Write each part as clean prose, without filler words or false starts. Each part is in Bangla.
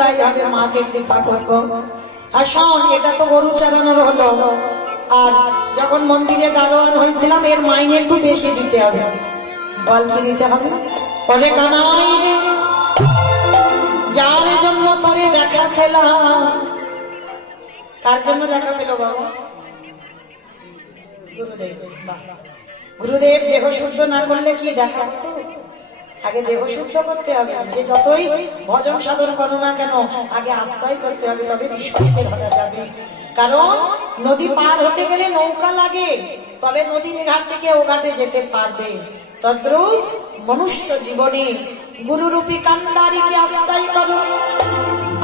তাই হবে, মাকে কৃপা করবো। আর শোন, এটা তো গরু চড়ানোর হলো, আর যখন মন্দিরে দারোয়ান হয়েছিলাম এর মাইনে একটু বেশি দিতে হবে। বল কি দিতে হবে? বলে কানাই রে, যার জন্য তোরে দেখা পেলাম। কার জন্য দেখা পেল বাবা? গুরুদেব। গুরুদেব দেহ শুদ্ধ না করলে কি দেখা হতো? আগে দেহ শুদ্ধ করতে হবে। যে যতই ভজন সাধন করো না কেন, আগে আশ্রয় করতে হবে, তবে বিশ্বকে ধরা যাবে। কারণ নদী পার হতে গেলে নৌকা লাগে, তবে নদীর ঘাট থেকে ও ঘাটে যেতে পারবে। তদ্রূপ মনুষ্য জীবনে গুরুরূপী কান্ডারীকে আশ্রয় করো,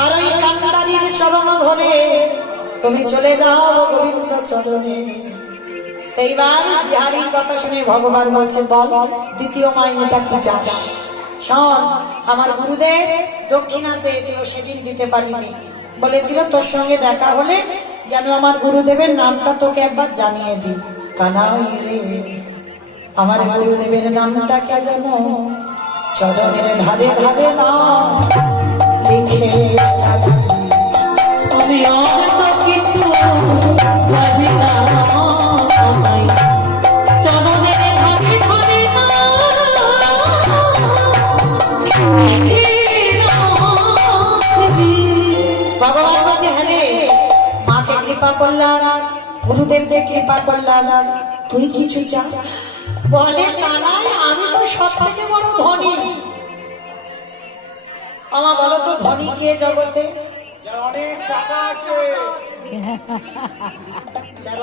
আর ওই কান্ডারীর চরণ ধরে তুমি চলে যাও গোবিন্দ চরণে। এইবার বিহারীর কথা শুনে ভগবান বলছে, বল দ্বিতীয় মাইনেটা কি চাস? শোন, আমার গুরুদেব দক্ষিণা চেয়েছিল, সেদিন দিতে পারিনি। বলেছিল তোর সঙ্গে দেখা হলে যেন আমার গুরুদেবের নামটা তোকে একবার জানিয়ে দিই। কানাই রে, আমার গুরুদেবের নামটা কে যেন চরণের ধারে ধারে নাম লিখে আমি অত কিছু জানি না। ভগবান বলছে, হ্যাঁ রে, মাকে কৃপা করলাম, গুরুদেবকে কৃপা করলাম, তুই কিছু চা। বলে কানাই, আমি তো সব থেকে বড় ধনী। আমার বলো তো, ধনী কে জগতে? যার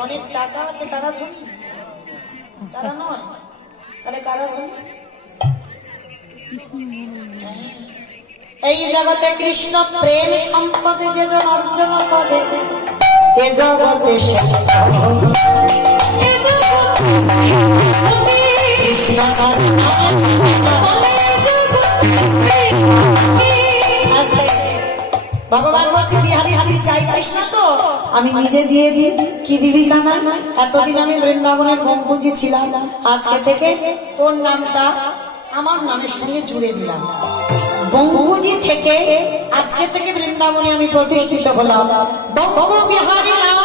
অনেক টাকা আছে তারা ধনী, তারা নয়। তাহলে কারা ধনী? এই জগতে কৃষ্ণ প্রেম সম্পদে যে জন অর্জন করে, এ জগতে ভগবান বলছে, বিহারি হারি চাইছিস না তো আমি নিজে দিয়ে দিই। কি দিবি কানা? এতদিন আমি বৃন্দাবনের গম্বুজি ছিলাম, আজকে থেকে তোর নামটা আমার নামের সঙ্গে জুড়ে দিলাম। গম্বুজি থেকে আজকে থেকে বৃন্দাবনে আমি প্রতিষ্ঠিত হলাম। বঙ্গ বিহারী লাল